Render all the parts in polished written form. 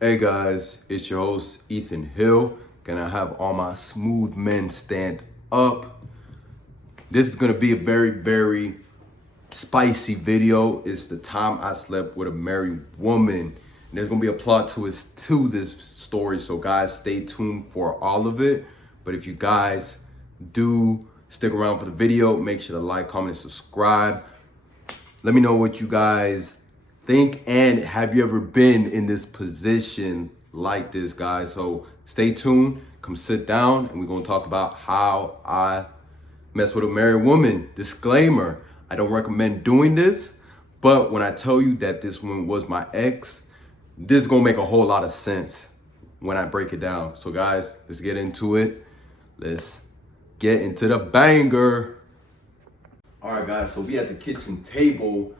Hey guys, it's your host Ethan Hill. Gonna have all my smooth men stand up. This is gonna be a very spicy video. It's the time I slept with a married woman. And there's gonna be a plot twist to this story, so guys, stay tuned for all of it. But if you guys do stick around for the video, make sure to like, comment, and subscribe. Let me know what you guys think, and have you ever been in this position like this, guys? So stay tuned, come sit down, and we're gonna talk about how I mess with a married woman. Disclaimer, I don't recommend doing this, but when I tell you that this one was my ex, this is gonna make a whole lot of sense when I break it down. So guys, let's get into it. Let's get into the banger. All right, guys, so we at the kitchen table,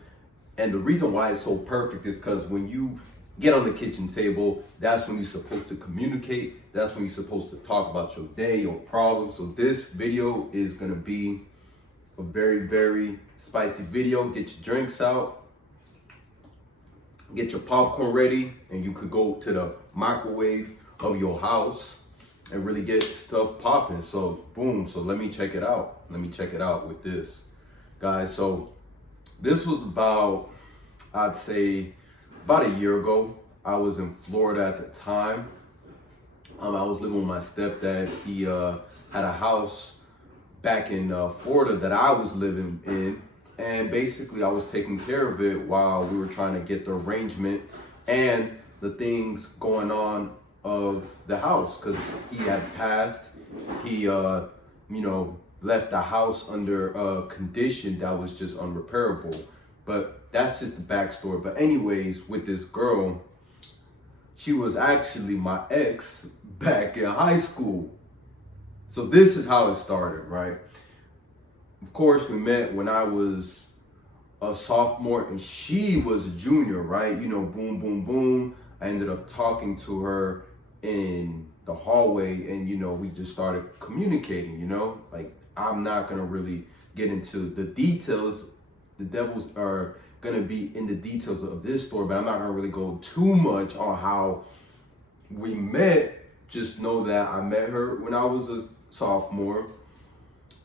and the reason why it's so perfect is because when you get on the kitchen table, that's when you're supposed to communicate. That's when you're supposed to talk about your day, your problems. So this video is gonna be a very spicy video. Get your drinks out, get your popcorn ready, and you could go to the microwave of your house and really get stuff popping. So boom, so let me check it out. Let me check it out with this. Guys, so this was about, I'd say, about a year ago. I was in Florida at the time. I was living with my stepdad. He had a house back in Florida that I was living in. And basically, I was taking care of it while we were trying to get the arrangement and the things going on of the house. Because he had passed. He, left the house under a condition that was just unrepairable. But that's just the backstory. But anyways, with this girl, she was actually my ex back in high school. So this is how it started, right? Of course, we met when I was a sophomore and she was a junior, right? Boom. I ended up talking to her in the hallway, and we just started communicating, like, I'm not gonna really get into the details. The devils are gonna be in the details of this story, but I'm not gonna really go too much on how we met. Just know that I met her when I was a sophomore,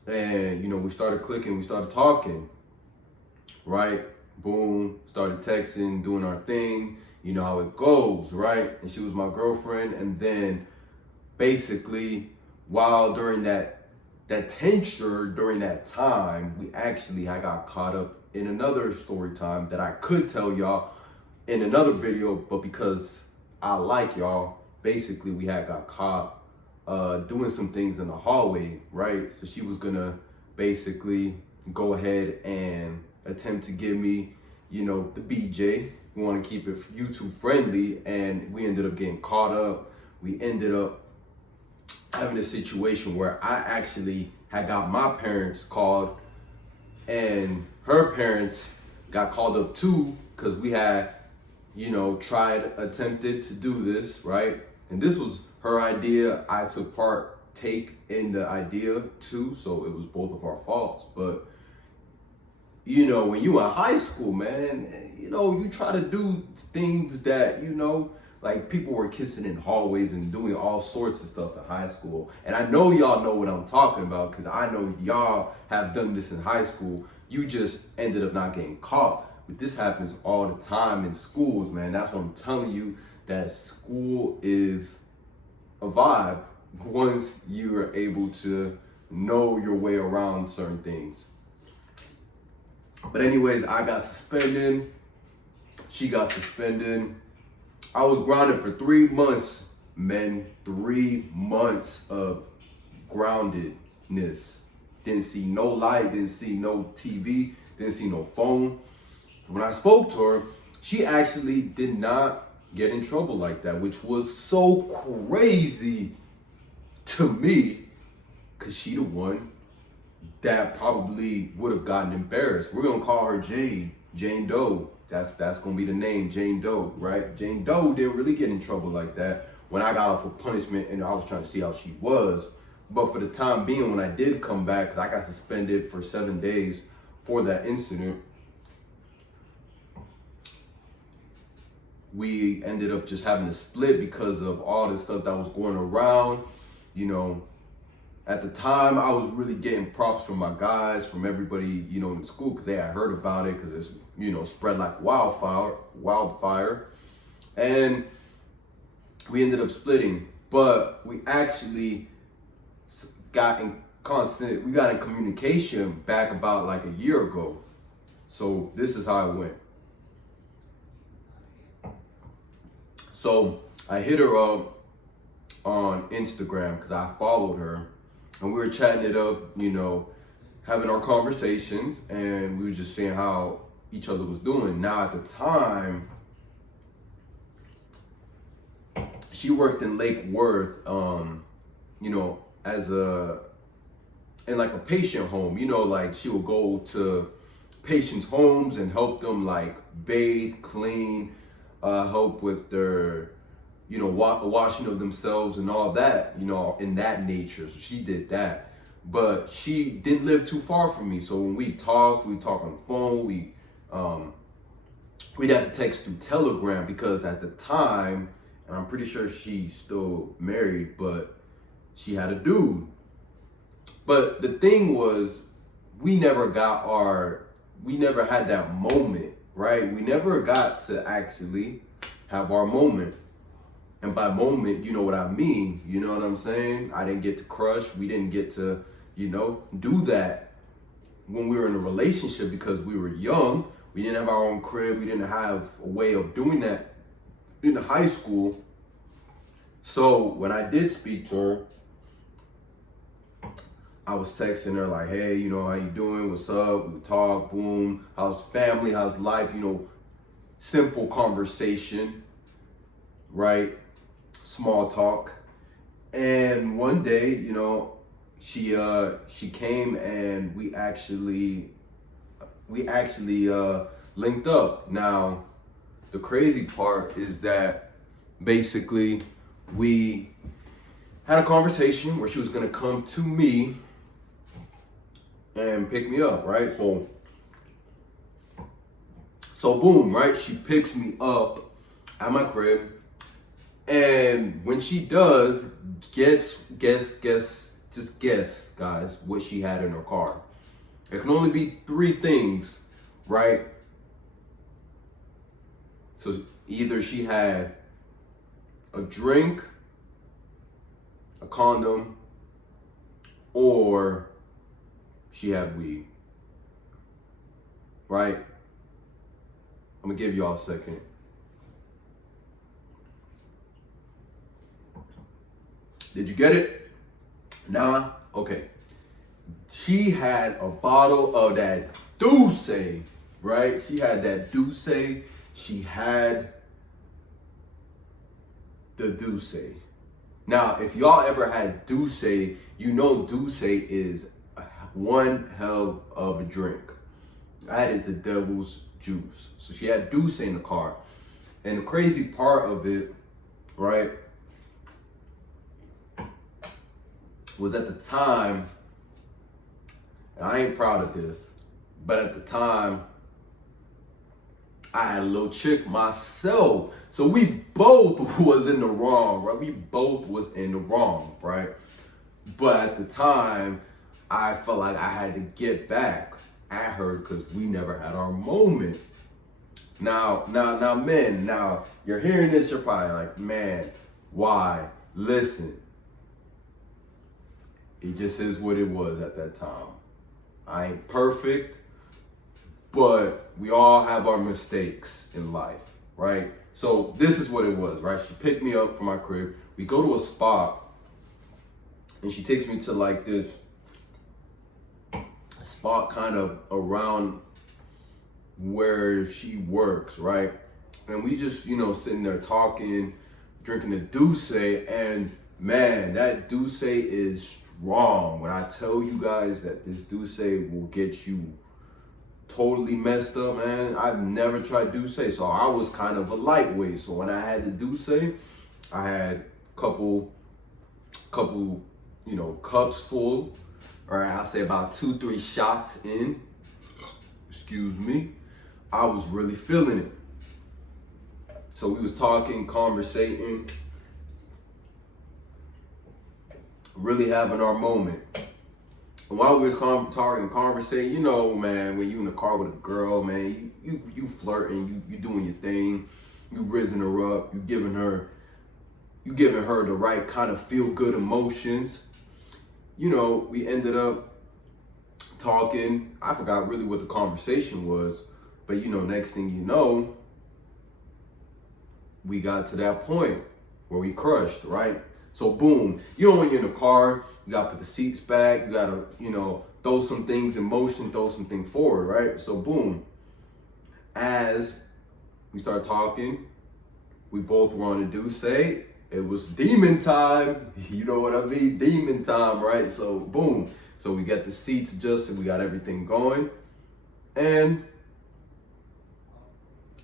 and we started clicking, we started talking, right? Boom, started texting, doing our thing. You know how it goes, right? And she was my girlfriend. And then basically, while during that tension, during that time, I got caught up in another story time that I could tell y'all in another video, but because I like y'all, basically we had got caught doing some things in the hallway, right? So she was gonna basically go ahead and attempt to give me, the BJ. We want to keep it YouTube friendly, and we ended up getting caught up. We ended up having a situation where I actually had got my parents called, and her parents got called up too, because we had, attempted to do this, right? And this was her idea. I took partake in the idea too, so it was both of our faults. But when you in high school, man, you try to do things that, like people were kissing in hallways and doing all sorts of stuff in high school. And I know y'all know what I'm talking about, because I know y'all have done this in high school. You just ended up not getting caught. But this happens all the time in schools, man. That's what I'm telling you, that school is a vibe once you are able to know your way around certain things. But anyways, I got suspended. She got suspended. I was grounded for 3 months, men. 3 months of groundedness. Didn't see no light, didn't see no TV, didn't see no phone. When I spoke to her, she actually did not get in trouble like that, which was so crazy to me, because she the one that probably would have gotten embarrassed. We're gonna call her Jane Doe. That's gonna be the name, Jane Doe, right? Jane Doe didn't really get in trouble like that when I got off for punishment, and I was trying to see how she was. But for the time being, when I did come back, because I got suspended for 7 days for that incident, we ended up just having to split because of all the stuff that was going around. You know, at the time, I was really getting props from my guys, from everybody, you know, in the school, because they had heard about it, because it's, you know, spread like wildfire. And we ended up splitting, but we actually got in communication back about like a year ago. So this is how it went. So I hit her up on Instagram because I followed her, and we were chatting it up, you know, having our conversations, and we were just saying how each other was doing. Now at the time, she worked in Lake Worth, you know, in like a patient home, you know, like she would go to patients' homes and help them like bathe, clean, help with their, you know, washing of themselves and all that, you know, in that nature. So she did that, but she didn't live too far from me. So when we talk on the phone, we'd have to text through Telegram, because at the time, and I'm pretty sure she's still married, but she had a dude. But the thing was, we never had that moment, right? We never got to actually have our moment. And by moment, you know what I mean. You know what I'm saying? I didn't get to crush. We didn't get to, you know, do that when we were in a relationship, because we were young. We didn't have our own crib. We didn't have a way of doing that in high school. So when I did speak to her, I was texting her like, hey, you know, how you doing? What's up? We talk, boom. How's family? How's life? You know, simple conversation, right? Small talk. And one day, you know, she came and we actually linked up. Now, the crazy part is that basically we had a conversation where she was gonna come to me and pick me up, right? So boom, right? She picks me up at my crib, and when she does, just guess, guys, what she had in her car. It can only be 3 things, right? So either she had a drink, a condom, or she had weed, right? I'm gonna give y'all a second. Did you get it? Nah? Okay. She had a bottle of that Douce, right? She had that Douce. She had the Douce. Now, if y'all ever had Douce, you know Douce is one hell of a drink. That is the devil's juice. So she had Douce in the car. And the crazy part of it, right, was at the time, and I ain't proud of this, but at the time, I had a little chick myself. So we both was in the wrong, right? We both was in the wrong, right? But at the time, I felt like I had to get back at her because we never had our moment. Now, men, now you're hearing this, you're probably like, man, why? Listen, it just is what it was at that time. I ain't perfect, but we all have our mistakes in life, right? So this is what it was, right? She picked me up from my crib. We go to a spot, and she takes me to like this spot kind of around where she works, right? And we just, you know, sitting there talking, drinking the Douce, and man, that Douce is strong. When I tell you guys that this Douce will get you totally messed up, man. I've never tried Douce, so I was kind of a lightweight. So when I had the Douce, I had a couple, you know, cups full. All right, I'll say about 2-3 shots in. Excuse me. I was really feeling it. So we was talking, conversating, really having our moment. And while we was talking and conversating, you know, man, when you in the car with a girl, man, you flirting, you doing your thing, you rizzing her up, you giving her the right kind of feel good emotions. You know, we ended up talking. I forgot really what the conversation was, but you know, next thing you know, we got to that point where we crushed, right? So boom, you know, when you're in the car, you gotta put the seats back, you gotta, you know, throw some things in motion, throw something forward, right? So boom, as we start talking, we both wanted to say, it was demon time. You know what I mean? Demon time, right? So boom. So we got the seats adjusted, we got everything going. And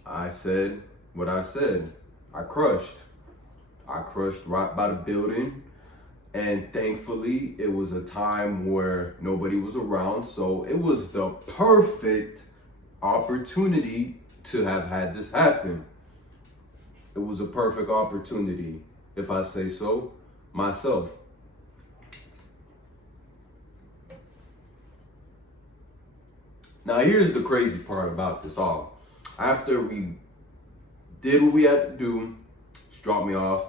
I said what I said. I crushed right by the building. And thankfully, it was a time where nobody was around. So it was the perfect opportunity to have had this happen. It was a perfect opportunity, if I say so myself. Now, here's the crazy part about this all. After we did what we had to do, she dropped me off,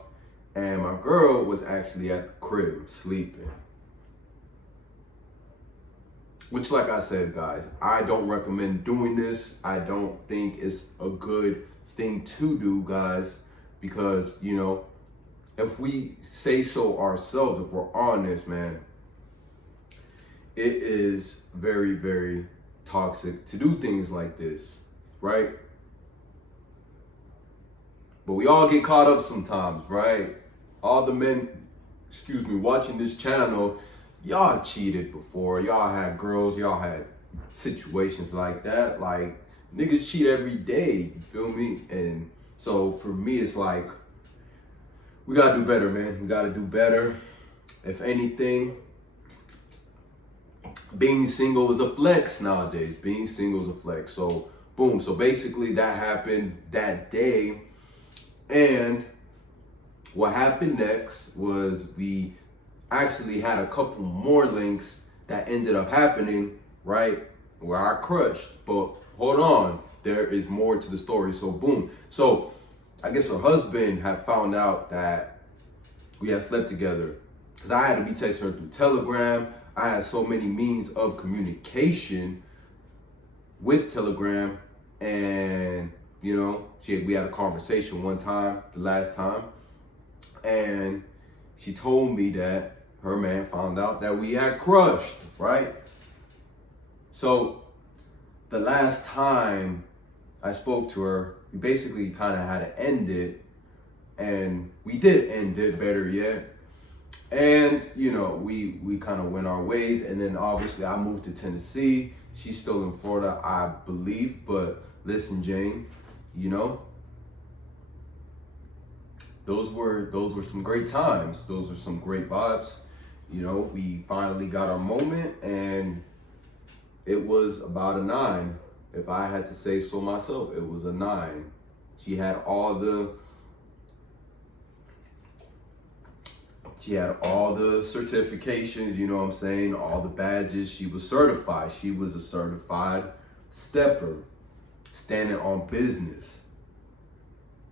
and my girl was actually at the crib sleeping. Which, like I said, guys, I don't recommend doing this. I don't think it's a good thing to do, guys, because, you know, if we say so ourselves, if we're honest, man, it is very, very toxic to do things like this, right? But we all get caught up sometimes, right? All the men, watching this channel, y'all cheated before. Y'all had girls, y'all had situations like that. Like, niggas cheat every day, you feel me? And so for me, it's like, we gotta do better, man. We gotta do better. If anything, being single is a flex nowadays. Being single is a flex. So boom. So basically that happened that day. And what happened next was we actually had a couple more links that ended up happening, right? Where I crushed. But hold on, there is more to the story. So boom. So I guess her husband had found out that we had slept together, because I had to be texting her through Telegram. I had so many means of communication with Telegram, and you know, we had a conversation one time, the last time, and she told me that her man found out that we had crushed, right? So the last time I spoke to her, we basically kind of had to end it, and we did end it, better yet. And, you know, we kind of went our ways, and then obviously I moved to Tennessee. She's still in Florida, I believe, but listen, Jane, you know, those were some great times. Those were some great vibes. You know, we finally got our moment, and it was about a 9. If I had to say so myself, it was a 9. She had all the certifications, you know what I'm saying, all the badges. She was certified. She was a certified stepper, standing on business,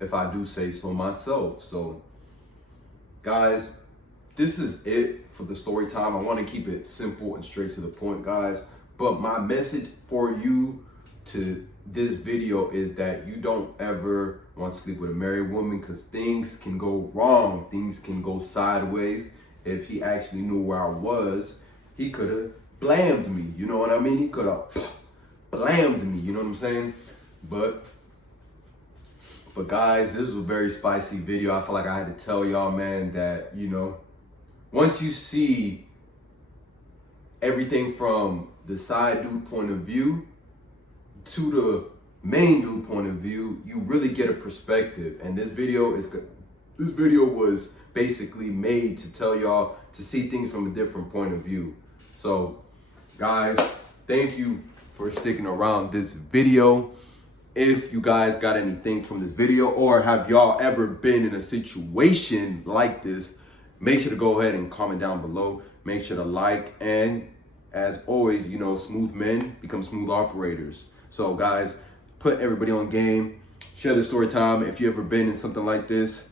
if I do say so myself. So, guys, this is it for the story time. I want to keep it simple and straight to the point, guys. But my message for you to this video is that you don't ever want to sleep with a married woman, because things can go wrong. Things can go sideways. If he actually knew where I was, he could have blamed me. You know what I mean? He could have blamed me. You know what I'm saying? But guys, this was a very spicy video. I feel like I had to tell y'all, man, that, you know, once you see everything from the side dude point of view to the main dude point of view, you really get a perspective. And this video was basically made to tell y'all to see things from a different point of view. So, guys, thank you for sticking around this video. if you guys got anything from this video, or have y'all ever been in a situation like this, make sure to go ahead and comment down below. Make sure to like, and as always, you know, smooth men become smooth operators. So guys, put everybody on game. Share the story time. If you ever been in something like this,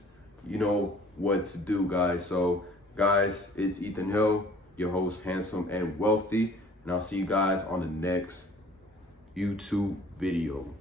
you know what to do, guys. So guys, it's Ethan Hill, your host, handsome and wealthy, and I'll see you guys on the next YouTube video.